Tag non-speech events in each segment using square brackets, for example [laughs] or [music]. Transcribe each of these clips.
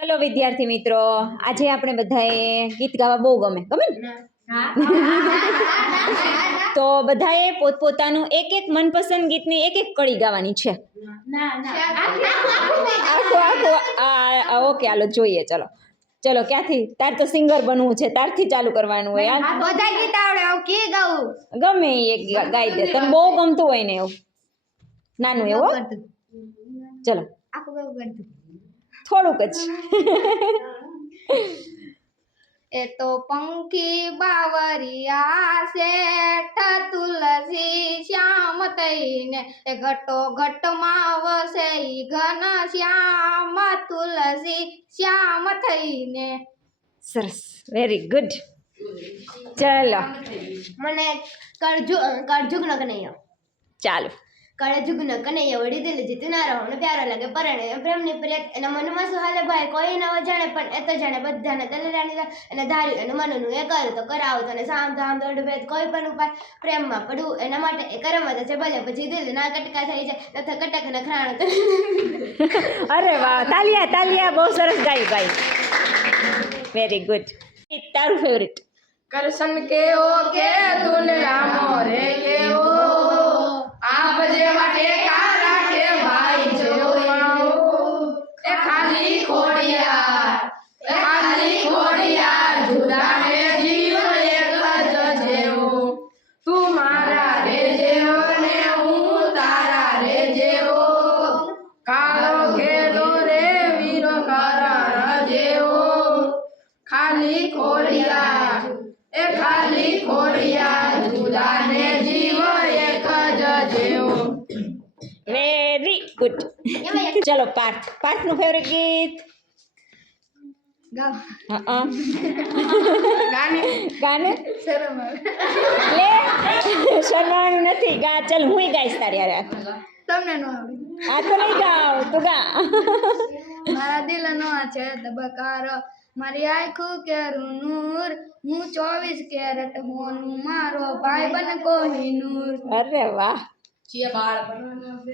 ચલો વિદ્યાર્થી મિત્રો આજે આપણે બધાએ ગીત ગાવા બહુ ગમે ગમે ને? તો બધાએ પોતપોતાનું એક એક મનપસંદ ગીતની એક એક કડી ગાવાની છે. આખું આખું ઓકે હાલો જોઈએ ચલો. ચલો ક્યાંથી? તાર તો સિંગર બનવું છે તારથી ચાલુ કરવાનું હોય યાર બધા ગીત આવડે આવું કે ગાવું? ગમે એ એક ગાઈ દે તને બહુ ગમતું હોય ને એવું? નાનું એવું હો? ચલો. આખું ગાવું થોડુંક જ એ તો પંખી બાવરિયા શેઠ તુલસી શ્યામ થઈને એ ઘટો ઘટમાં વસે ઈ ઘન શ્યામ તુલસી શ્યામ થઈને સરસ વેરી ગુડ ચલો મને કળજુગ કળજુગ ન કનૈયો ચાલો કળજુગ કનૈયા કનૈયો વળી દિલ જીતું ના રહો ને પ્યારો લાગે. પરણે પ્રેમની પ્રિય એના મનમાં શું હાલે ભાઈ કોઈ ન જાણે પણ એ તો જાણે બધાને દલરાણી અને ધાર્યું એનું મનનું એ કર તો કરાવો તો ને સામ ધામ દોડ ભેદ કોઈ પણ ઉપાય. પ્રેમમાં પડવું એના માટે એ કરમ જ છે ભલે પછી દિલ ના કટકા થઈ જાય તથા કટક ન ખરાણ તો [laughs] અરે વાહ તાલિયા તાલિયા બહુ સરસ ગાયું ગાયું વેરી ગુડ તારું ફેવરિટ કરશન કેવો કે તું રામો રે કેવો આપ માટે કારા કે ભાઈ જેવો એ ખાલી ખોડિયાર ગુડ ચલો પાર્થ પાર્થનું ફેવરિટ ગીત ગાવ હા ગાને ગાને શરમ લે શરમાવાનું નથી ગા ચલ હું ગાઈશ તારી યાર તમને નો આવડે આ તો નહીં ગાવ તું ગા મારા દિલનો છે ધબકાર મારી આંખું કેરું નૂર હું ચોવીસ કેરેટ હોનું મારો ભાઈ બન કોહિનૂર અરે વાહ છીએ બાળ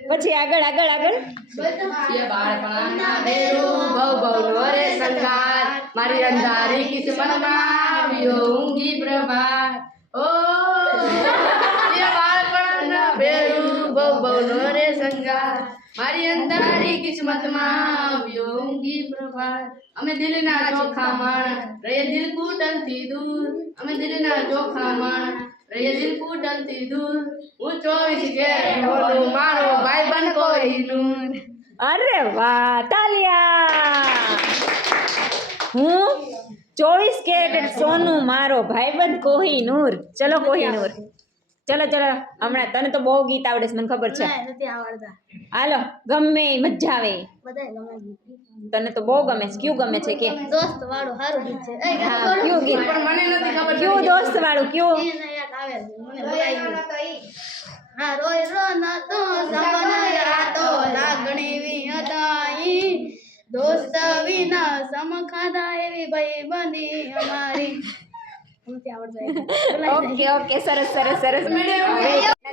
પછી આગળ આગળ આગળ છીએ બાળપણના બેરું ભવ ભવનો રે સંસાર મારી અંધારી કિસ્મતમાં આવ્યો ઊંઘી પ્રભાત ઓ છીએ બાળપણના બેરું ભવ ભવનો રે સંસાર મારી અંધારી કિસ્મતમાં આવ્યો ઊંઘી પ્રભાત અમે દિલના ચોખા માણ રે દિલ કુટનથી દૂર અમે દિલના ચોખા માણ રે દિલ કુટનથી દૂર હું ચોવીસ કે મારો ભાઈ બન કોઈ નૂર અરે વાહ તાલિયા! હું ચોવીસ કેરેટ સોનું મારો ભાઈબંધ કોહિનૂર ચલો કોહિનૂર ચલો ચલો હમણાં તને તો બહુ ગીત આવડે છે મને ખબર છે. હાલો ગમે મજા આવે. તને તો બહુ ગમે છે. કયું ગમે છે કે? દોસ્ત વાળું સારું ગીત છે. હા કયું ગીત? પણ મને નથી ખબર કયું દોસ્ત વાળું કયું? આવે મને બોલાવી હા રોય રો ન તો સમનયા તો લાગણી વિહતાઈ દોસ્ત વિના સમખાદા એવી ભાઈ બની અમારી. ઓકે ઓકે સરસ સરસ સરસ.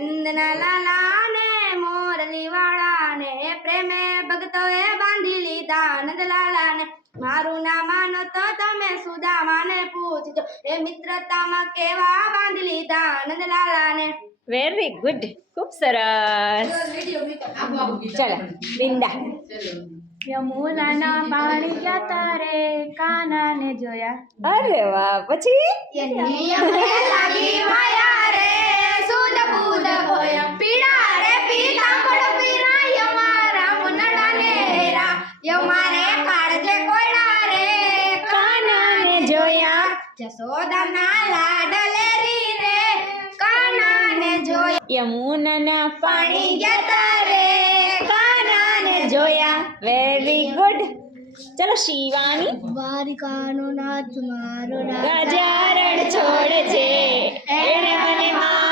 નંદના લાલા ને મોરલી વાળા ને પ્રેમે ભક્તોએ બાંધી લીધા નંદલાલા ને મારું ના માનો તો તમે સુદામાને પૂછજો. એ મિત્રતામાં કેવા બાંધી લીધા નંદલાલા ને વેરી ગુડ ખૂબ સરસ. ચલો બિંદા. યમુનાના પાણી જતા રે કાનાને જોયા. અરે વાહ પછી? લાગી માયા. રે સુદ બુદ ભોય પીડા રે પીતાંબળ પીરા યમારા મુનડા ને રા યમારે કાળજે કોયડા રે કાનાને જોયા જસોદાના લાડલેરી રે કાનાને જોયા યમુનાના પાણી પાણી જતા રે કાનાને જોયા વેરી ગુડ ચલો શિવાની દ્વારિકાનો નાથ મારો રાજારણ છોડ છે એણે મને માયા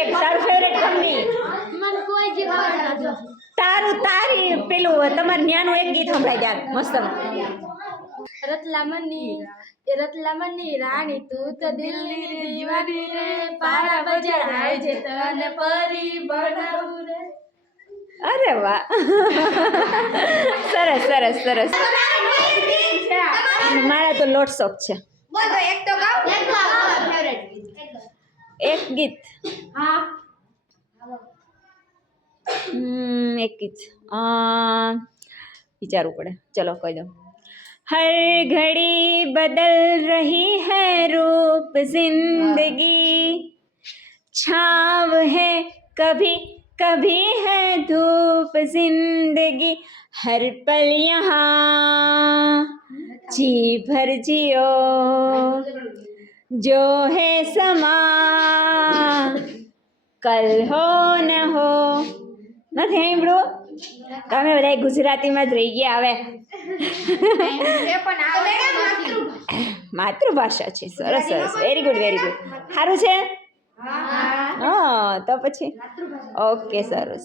એક તારું ફેવરેટ કંપની મન કોઈ જે તારું તારી પેલું તમારે ન્યાનું એક ગીત સંભળાય જાય મસ્ત. રતલામની એ રતલામની રાણી તું તો દિલ્હી દીવાની રે પારા બજાર હાય છે તને પરી બનાવું રે. અરે વાહ. સરસ સરસ સરસ. મારા તો લોટ શોખ છે. એક ગીત. એક ગીત અ, વિચારવું પડે ચલો કહી દઉં हर घड़ी बदल रही है रूप जिंदगी छाव है कभी कभी है धूप जिंदगी हर पल यहाँ जी भर जियो जो है समा કલ હો ન હો. નથી સાંભળ્યું તમે બધા ગુજરાતીમાં જ રહી ગયા હવે. આવે માતૃભાષા છે સરસ સરસ. વેરી ગુડ વેરી ગુડ સારું છે? હા તો પછી. ઓકે સરસ.